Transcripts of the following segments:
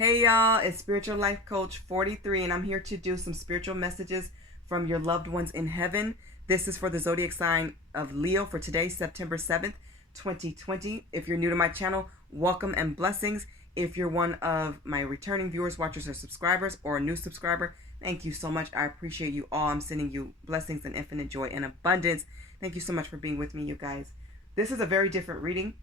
Hey y'all, it's Spiritual Life Coach 43 and I'm here to do some spiritual messages from your loved ones in heaven. This is for the zodiac sign of Leo for today, September 7th, 2020. If you're new to my channel, welcome and blessings. If you're one of my returning viewers, watchers, or subscribers, or a new subscriber, thank you so much. I appreciate you all. I'm sending you blessings and infinite joy and abundance. Thank you so much for being with me, you guys. This is a very different reading,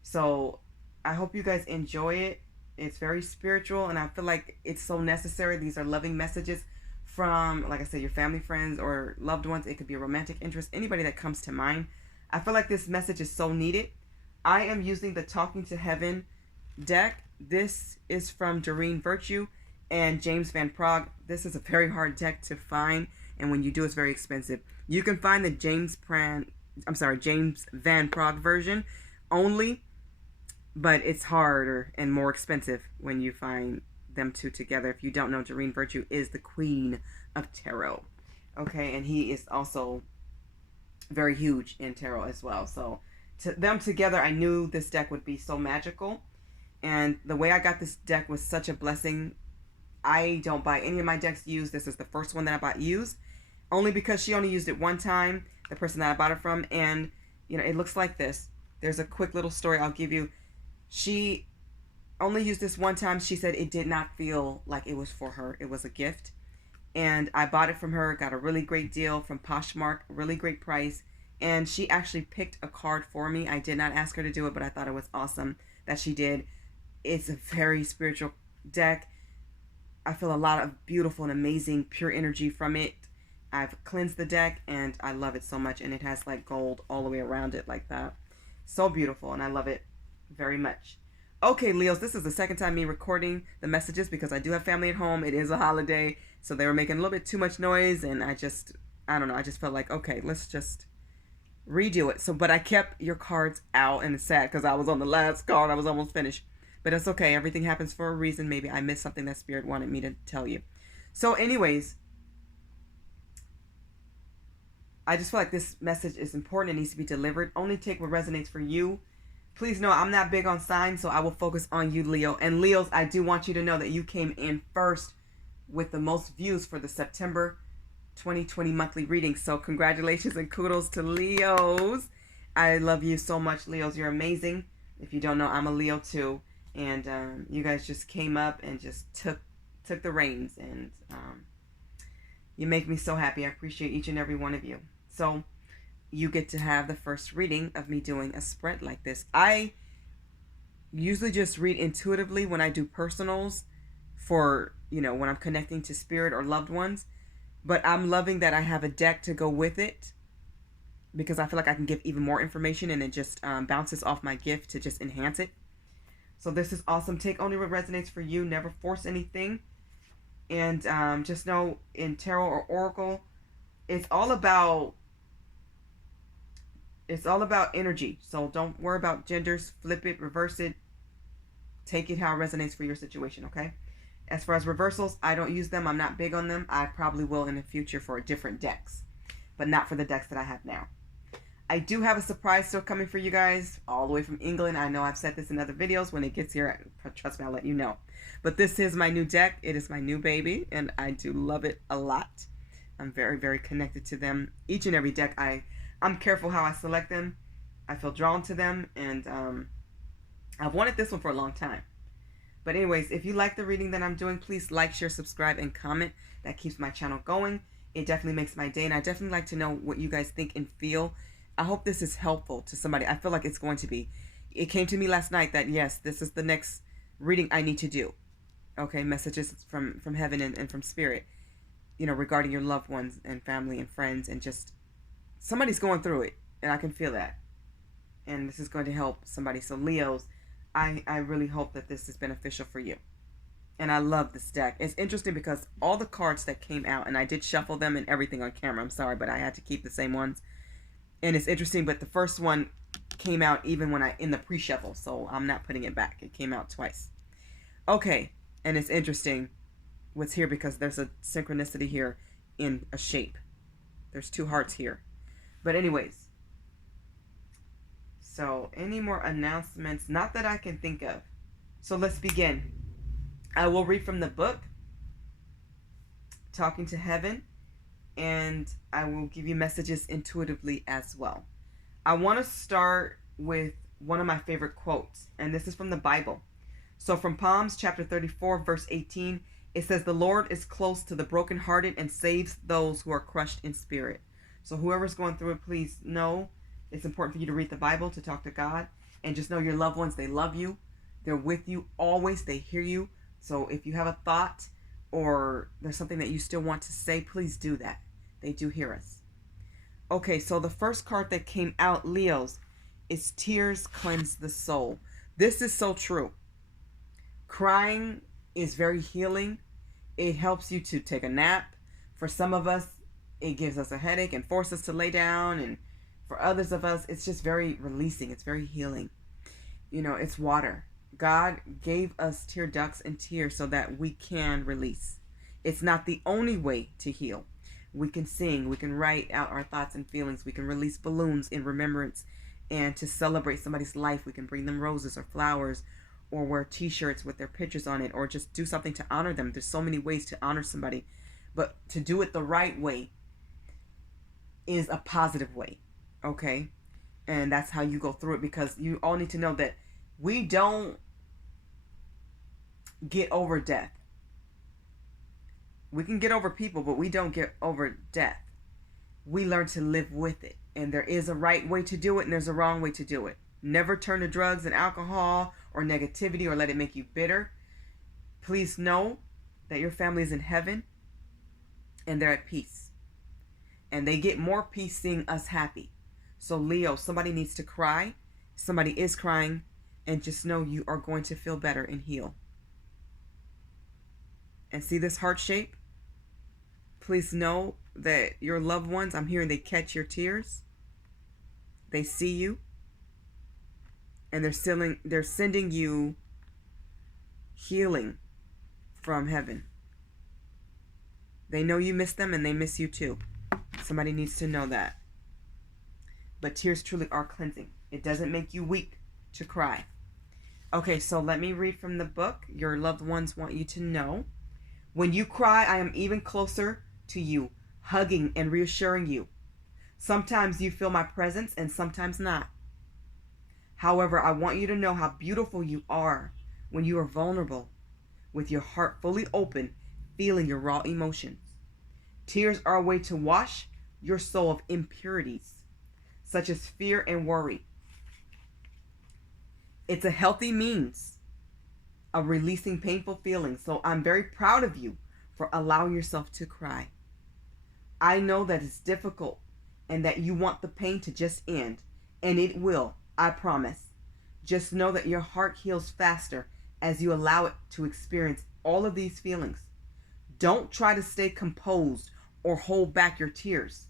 so I hope you guys enjoy it. It's very spiritual, and I feel like it's so necessary. These are loving messages from, like I said, your family, friends, or loved ones. It could be a romantic interest, anybody that comes to mind. I feel like this message is so needed. I am using the Talking to Heaven deck. This is from Doreen Virtue and James Van Praagh. This is a very hard deck to find, and when you do, it's very expensive. You can find the James Van Praagh version only, but it's harder and more expensive when you find them two together. If you don't know, Doreen Virtue is the queen of tarot. Okay, and he is also very huge in tarot as well. So them together, I knew this deck would be so magical. And the way I got this deck was such a blessing. I don't buy any of my decks used. This is the first one that I bought used, only because she only used it one time, the person that I bought it from. And, you know, it looks like this. There's a quick little story I'll give you. She only used this one time. She said it did not feel like it was for her. It was a gift. And I bought it from her, got a really great deal from Poshmark, really great price. And she actually picked a card for me. I did not ask her to do it, but I thought it was awesome that she did. It's a very spiritual deck. I feel a lot of beautiful and amazing pure energy from it. I've cleansed the deck and I love it so much. And it has like gold all the way around it like that. So beautiful, and I love it very much. Okay, Leos, this is the second time me recording the messages because I do have family at home. It is a holiday, so they were making a little bit too much noise, and I don't know, I just felt like, okay, let's just redo it. So, but I kept your cards out, and it's sad because I was on the last card. I was almost finished, but it's okay. Everything happens for a reason. Maybe I missed something that Spirit wanted me to tell you. So anyways, I just feel like this message is important. It needs to be delivered. Only take what resonates for you. Please know I'm not big on signs, so I will focus on you, Leo. And Leos, I do want you to know that you came in first with the most views for the September 2020 monthly reading. So congratulations and kudos to Leos. I love you so much, Leos. You're amazing. If you don't know, I'm a Leo too. And you guys just came up and just took the reins. And you make me so happy. I appreciate each and every one of you. So you get to have the first reading of me doing a spread like this. I usually just read intuitively when I do personals for, you know, when I'm connecting to spirit or loved ones. But I'm loving that I have a deck to go with it because I feel like I can give even more information, and it just bounces off my gift to just enhance it. So this is awesome. Take only what resonates for you. Never force anything. And just know in tarot or oracle, it's all about energy. So don't worry about genders. Flip it, reverse it. Take it how it resonates for your situation, okay? As far as reversals, I don't use them. I'm not big on them. I probably will in the future for different decks, but not for the decks that I have now. I do have a surprise still coming for you guys, all the way from England. I know I've said this in other videos. When it gets here, trust me, I'll let you know. But this is my new deck. It is my new baby, and I do love it a lot. I'm very, very connected to them. Each and every deck, I'm careful how I select them. I feel drawn to them, and I've wanted this one for a long time. But anyways, if you like the reading that I'm doing, please like, share, subscribe, and comment. That keeps my channel going. It definitely makes my day, and I definitely like to know what you guys think and feel. I hope this is helpful to somebody. I feel like it's going to be. It came to me last night that, yes, this is the next reading I need to do. Okay, messages from heaven and from spirit, you know, regarding your loved ones and family and friends, and just somebody's going through it, and I can feel that. And this is going to help somebody. So Leos, I really hope that this is beneficial for you. And I love this deck. It's interesting because all the cards that came out, and I did shuffle them and everything on camera. I'm sorry, but I had to keep the same ones. And it's interesting, but the first one came out even when in the pre-shuffle, so I'm not putting it back. It came out twice. Okay, and it's interesting what's here because there's a synchronicity here in a shape. There's two hearts here. But anyways, so any more announcements? Not that I can think of. So let's begin. I will read from the book, Talking to Heaven, and I will give you messages intuitively as well. I want to start with one of my favorite quotes, and this is from the Bible. So from Psalms chapter 34, verse 18, it says, "The Lord is close to the brokenhearted and saves those who are crushed in spirit." So whoever's going through it, please know it's important for you to read the Bible, to talk to God, and just know your loved ones, they love you. They're with you always. They hear you. So if you have a thought or there's something that you still want to say, please do that. They do hear us. Okay, so the first card that came out, Leos, is tears cleanse the soul. This is so true. Crying is very healing. It helps you to take a nap. For some of us, it gives us a headache and forces us to lay down. And for others of us, it's just very releasing. It's very healing. You know, it's water. God gave us tear ducts and tears so that we can release. It's not the only way to heal. We can sing. We can write out our thoughts and feelings. We can release balloons in remembrance. And to celebrate somebody's life, we can bring them roses or flowers, or wear t-shirts with their pictures on it, or just do something to honor them. There's so many ways to honor somebody, but to do it the right way is a positive way, okay? And that's how you go through it, because you all need to know that we don't get over death. We can get over people, but we don't get over death. We learn to live with it, and there is a right way to do it, and there's a wrong way to do it. Never turn to drugs and alcohol or negativity or let it make you bitter. Please know that your family is in heaven and they're at peace. And they get more peace seeing us happy. So Leo, somebody needs to cry. Somebody is crying. And just know you are going to feel better and heal. And see this heart shape? Please know that your loved ones, I'm hearing they catch your tears. They see you. And they're sending you healing from heaven. They know you miss them and they miss you too. Somebody needs to know that. But tears truly are cleansing. It doesn't make you weak to cry. Okay, so let me read from the book. Your loved ones want you to know. When you cry, I am even closer to you, hugging and reassuring you. Sometimes you feel my presence and sometimes not. However, I want you to know how beautiful you are when you are vulnerable, with your heart fully open, feeling your raw emotions. Tears are a way to wash your soul of impurities, such as fear and worry. It's a healthy means of releasing painful feelings, so I'm very proud of you for allowing yourself to cry. I know that it's difficult and that you want the pain to just end, and it will. I promise. Just know that your heart heals faster as you allow it to experience all of these feelings. Don't try to stay composed or hold back your tears.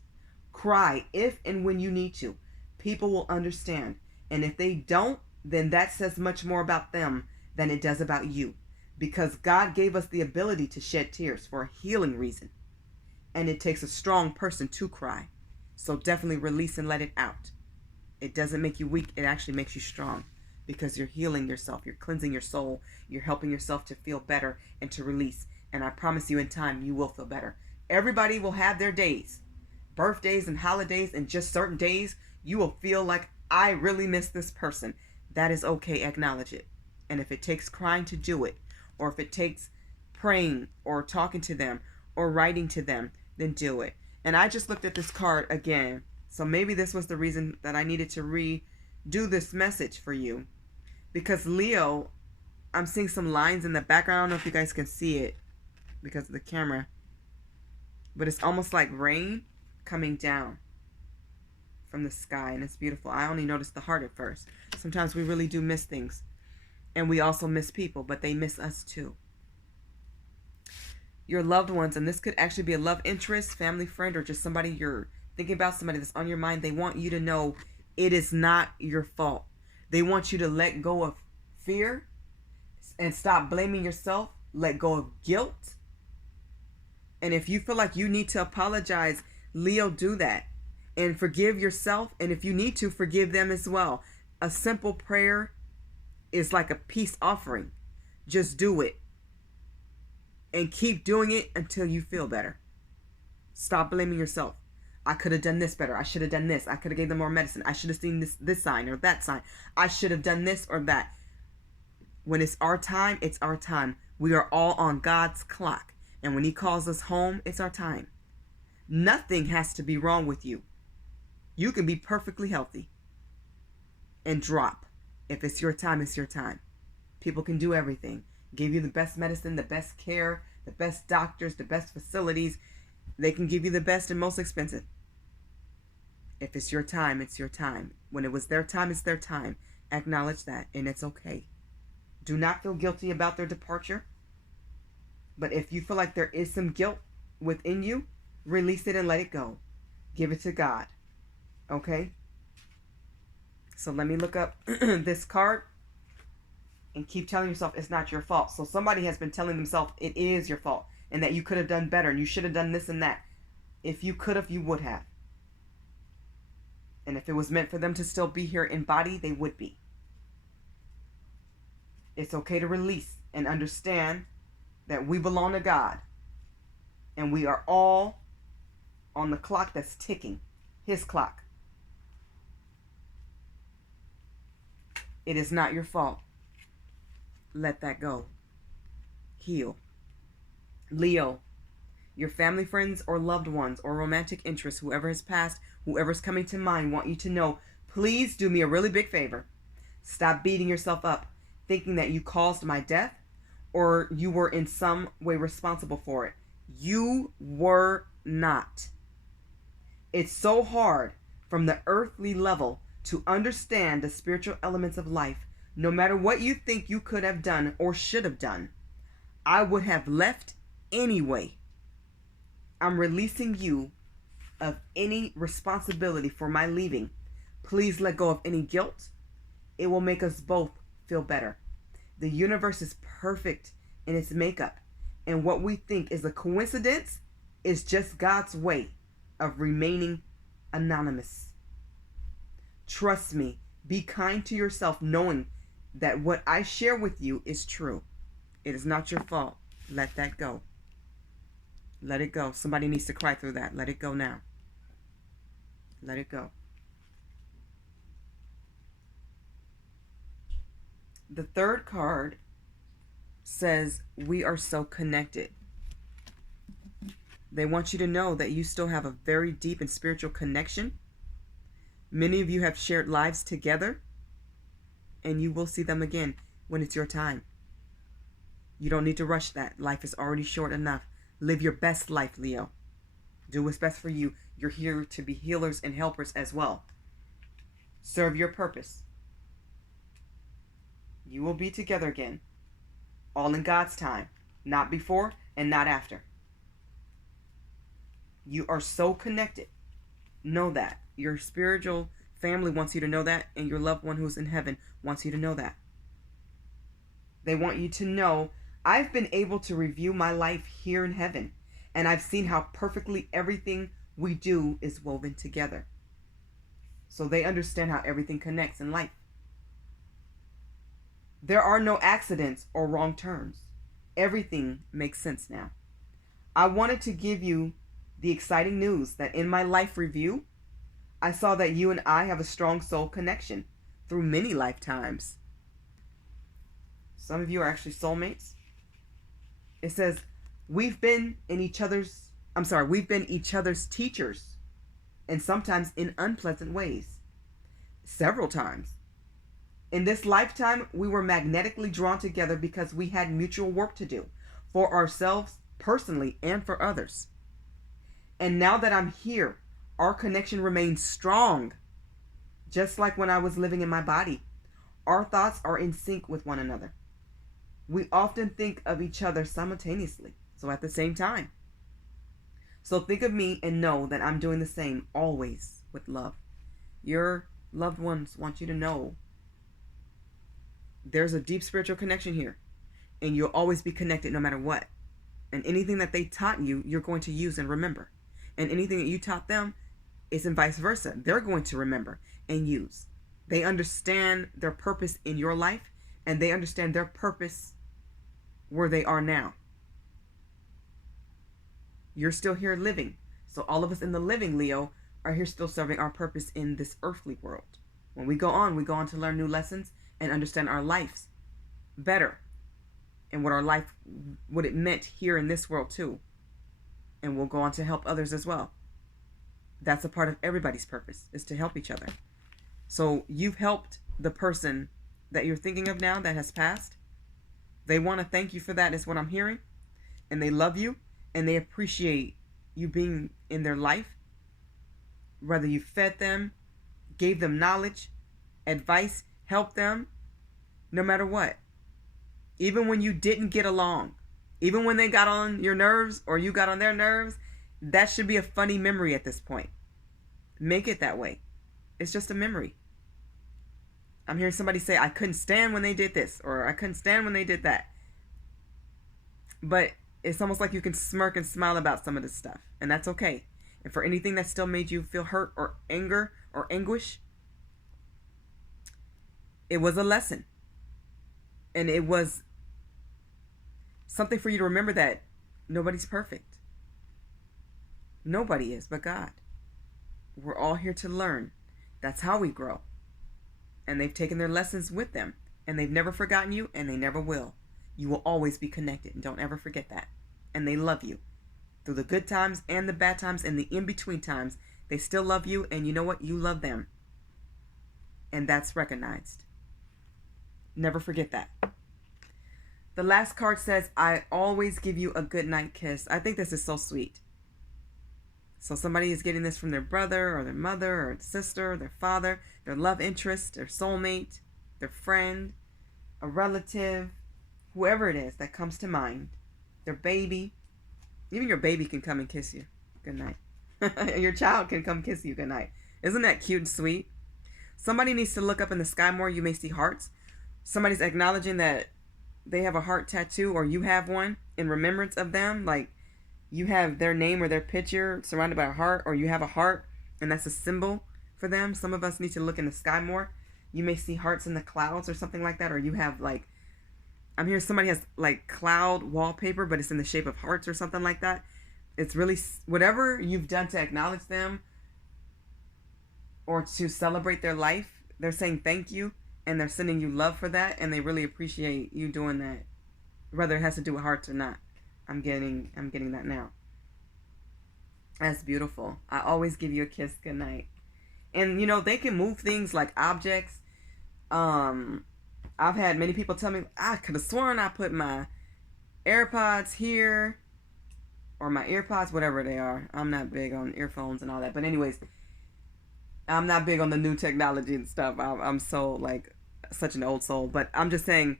Cry if and when you need to. People will understand. And if they don't, then that says much more about them than it does about you. Because God gave us the ability to shed tears for a healing reason. And it takes a strong person to cry. So definitely release and let it out. It doesn't make you weak. It actually makes you strong, because you're healing yourself. You're cleansing your soul. You're helping yourself to feel better and to release. And I promise you in time, you will feel better. Everybody will have their days, birthdays and holidays, and just certain days you will feel like, I really miss this person. That is okay. Acknowledge it. And if it takes crying to do it, or if it takes praying or talking to them or writing to them, then do it. And I just looked at this card again. So maybe this was the reason that I needed to redo this message for you. Because Leo, I'm seeing some lines in the background. I don't know if you guys can see it because of the camera. But it's almost like rain coming down from the sky. And it's beautiful. I only noticed the heart at first. Sometimes we really do miss things. And we also miss people, but they miss us too. Your loved ones, and this could actually be a love interest, family friend, or just somebody you're thinking about, somebody that's on your mind. They want you to know it is not your fault. They want you to let go of fear and stop blaming yourself. Let go of guilt. And if you feel like you need to apologize, Leo, do that. And forgive yourself. And if you need to, forgive them as well. A simple prayer is like a peace offering. Just do it. And keep doing it until you feel better. Stop blaming yourself. I could have done this better. I should have done this. I could have gave them more medicine. I should have seen this sign or that sign. I should have done this or that. When it's our time, it's our time. We are all on God's clock. And when he calls us home, it's our time. Nothing has to be wrong with you. You can be perfectly healthy and drop. If it's your time, it's your time. People can do everything. Give you the best medicine, the best care, the best doctors, the best facilities. They can give you the best and most expensive. If it's your time, it's your time. When it was their time, it's their time. Acknowledge that, and it's okay. Do not feel guilty about their departure. But if you feel like there is some guilt within you, release it and let it go. Give it to God. Okay? So let me look up this card. And keep telling yourself it's not your fault. So somebody has been telling themselves it is your fault. And that you could have done better. And you should have done this and that. If you could have, you would have. And if it was meant for them to still be here in body, they would be. It's okay to release and understand that we belong to God. And we are all on the clock that's ticking. His clock. It is not your fault. Let that go. Heal. Leo, your family, friends, or loved ones, or romantic interests, whoever has passed, whoever's coming to mind, want you to know, please do me a really big favor. Stop beating yourself up, thinking that you caused my death, or you were in some way responsible for it. You were not. It's so hard from the earthly level to understand the spiritual elements of life. No matter what you think you could have done or should have done, I would have left anyway. I'm releasing you of any responsibility for my leaving. Please let go of any guilt. It will make us both feel better. The universe is perfect in its makeup, and what we think is a coincidence is just God's way of remaining anonymous. Trust me, be kind to yourself, knowing that what I share with you is true. It is not your fault. Let that go. Let it go. Somebody needs to cry through that. Let it go now. Let it go. The third card says, we are so connected. They want you to know that you still have a very deep and spiritual connection. Many of you have shared lives together, and you will see them again when it's your time. You don't need to rush that. Life is already short enough. Live your best life, Leo. Do what's best for you. You're here to be healers and helpers as well. Serve your purpose. You will be together again. All in God's time. Not before and not after. You are so connected. Know that. Your spiritual family wants you to know that, and your loved one who's in heaven wants you to know that. They want you to know, I've been able to review my life here in heaven, and I've seen how perfectly everything we do is woven together. So they understand how everything connects in life. There are no accidents or wrong turns. Everything makes sense now. I wanted to give you the exciting news that in my life review, I saw that you and I have a strong soul connection through many lifetimes. Some of you are actually soulmates. It says, we've been each other's teachers, and sometimes in unpleasant ways. Several times. In this lifetime, we were magnetically drawn together because we had mutual work to do for ourselves personally and for others. And now that I'm here, our connection remains strong. Just like when I was living in my body, our thoughts are in sync with one another. We often think of each other simultaneously, so at the same time. So think of me and know that I'm doing the same, always with love. Your loved ones want you to know there's a deep spiritual connection here, and you'll always be connected no matter what. And anything that they taught you, you're going to use and remember. And anything that you taught them is and vice versa. They're going to remember and use. They understand their purpose in your life, and they understand their purpose where they are now. You're still here living. So all of us in the living Leo are here still serving our purpose in this earthly world. When we go on to learn new lessons and understand our lives better, and what it meant here in this world too. And we'll go on to help others as well. That's a part of everybody's purpose, is to help each other. So you've helped the person that you're thinking of now that has passed. They want to thank you for that, is what I'm hearing. And they love you, and they appreciate you being in their life. Whether you fed them, gave them knowledge, advice, helped them, no matter what. Even when you didn't get along, even when they got on your nerves or you got on their nerves, that should be a funny memory at this point. Make it that way. It's just a memory. I'm hearing somebody say, I couldn't stand when they did this, or I couldn't stand when they did that. But it's almost like you can smirk and smile about some of this stuff, and that's okay. And for anything that still made you feel hurt or anger or anguish, it was a lesson. And it was something for you to remember that nobody's perfect. Nobody is but God. We're all here to learn. That's how we grow. And they've taken their lessons with them. And they've never forgotten you, and they never will. You will always be connected, and don't ever forget that. And they love you. Through the good times and the bad times and the in-between times, they still love you, and you know what? You love them. And that's recognized. Never forget that. The last card says, I always give you a good night kiss. I think this is so sweet. So somebody is getting this from their brother or their mother or sister or their father, their love interest, their soulmate, their friend, a relative, whoever it is that comes to mind, their baby. Even your baby can come and kiss you good night. Your child can come kiss you good night. Isn't that cute and sweet? Somebody needs to look up in the sky more. You may see hearts. Somebody's acknowledging that they have a heart tattoo, or you have one in remembrance of them. Like you have their name or their picture surrounded by a heart, or you have a heart and that's a symbol for them. Some of us need to look in the sky more. You may see hearts in the clouds or something like that, or you have like, I'm hearing somebody has like cloud wallpaper, but it's in the shape of hearts or something like that. It's really whatever you've done to acknowledge them or to celebrate their life. They're saying thank you, and they're sending you love for that, and they really appreciate you doing that, whether it has to do with hearts or not. I'm getting that now. That's beautiful. I always give you a kiss goodnight. And you know, they can move things like objects. I've had many people tell me, I could have sworn I put my AirPods here, or my earpods, whatever they are. I'm not big on earphones and all that. But anyways, I'm not big on the new technology and stuff. I'm so like such an old soul. But I'm just saying,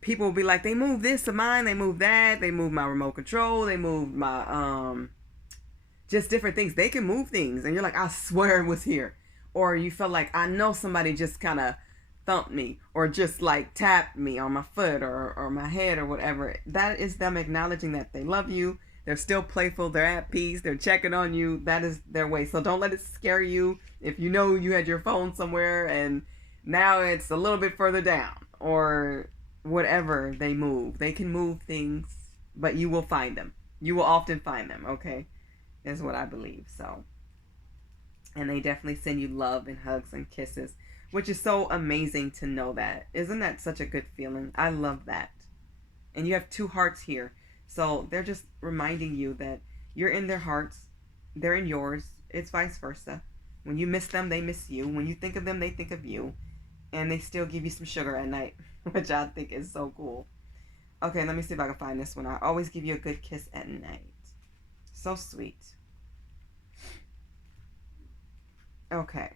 people will be like, they moved this of mine, they moved that, they moved my remote control, they moved my just different things. They can move things, and you're like, I swear it was here. Or you felt like, I know somebody just kind of thumped me, or just like tapped me on my foot or my head or whatever. That is them acknowledging that they love you. They're still playful. They're at peace. They're checking on you. That is their way. So don't let it scare you. If you know you had your phone somewhere and now it's a little bit further down, or whatever they move. They can move things, but you will find them. You will often find them, okay? Is what I believe. So, and they definitely send you love and hugs and kisses, which is so amazing to know that. Isn't that such a good feeling? I love that. And you have two hearts here. So they're just reminding you that you're in their hearts. They're in yours. It's vice versa. When you miss them, they miss you. When you think of them, they think of you. And they still give you some sugar at night, which I think is so cool. Okay, let me see if I can find this one. I always give you a good kiss at night. So sweet. Okay.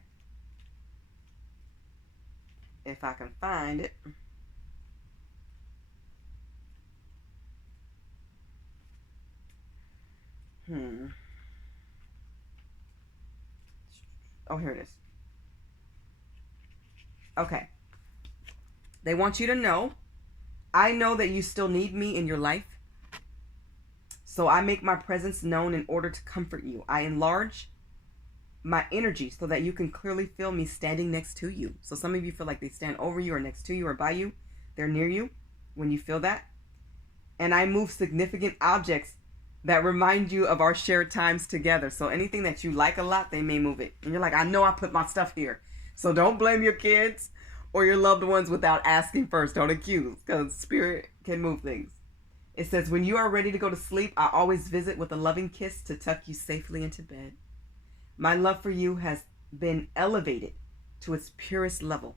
If I can find it. Oh, here it is. Okay. They want you to know, I know that you still need me in your life. So I make my presence known in order to comfort you. I enlarge my energy so that you can clearly feel me standing next to you. So some of you feel like they stand over you or next to you or by you. They're near you when you feel that. And I move significant objects that remind you of our shared times together. So anything that you like a lot, they may move it. And you're like, I know I put my stuff here. So don't blame your kids or your loved ones without asking first. Don't accuse, because spirit can move things. It says, when you are ready to go to sleep, I always visit with a loving kiss to tuck you safely into bed. My love for you has been elevated to its purest level.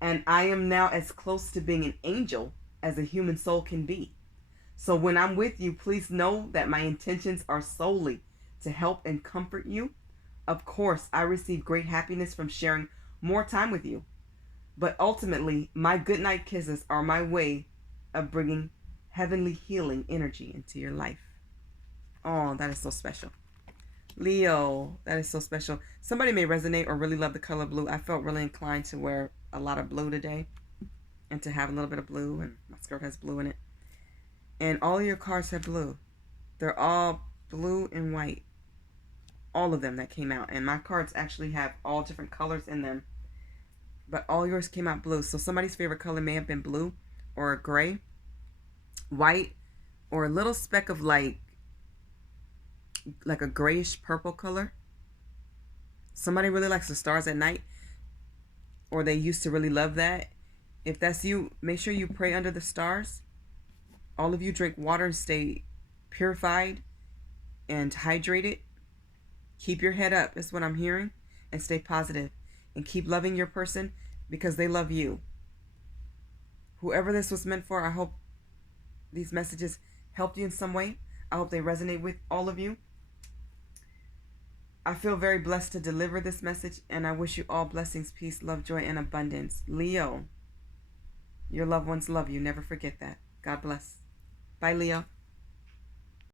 And I am now as close to being an angel as a human soul can be. So when I'm with you, please know that my intentions are solely to help and comfort you. Of course, I receive great happiness from sharing more time with you. But ultimately, my goodnight kisses are my way of bringing heavenly healing energy into your life. Oh, that is so special. Leo, that is so special. Somebody may resonate or really love the color blue. I felt really inclined to wear a lot of blue today and to have a little bit of blue, and my skirt has blue in it. And all of your cards have blue. They're all blue and white. All of them that came out. And my cards actually have all different colors in them. But all yours came out blue. So somebody's favorite color may have been blue or gray, white, or a little speck of like a grayish purple color. Somebody really likes the stars at night, or they used to really love that. If that's you, make sure you pray under the stars. All of you drink water and stay purified and hydrated. Keep your head up, is what I'm hearing, and stay positive. And keep loving your person because they love you. Whoever this was meant for, I hope these messages helped you in some way. I hope they resonate with all of you. I feel very blessed to deliver this message, and I wish you all blessings, peace, love, joy, and abundance. Leo, your loved ones love you. Never forget that. God bless. Bye, Leo.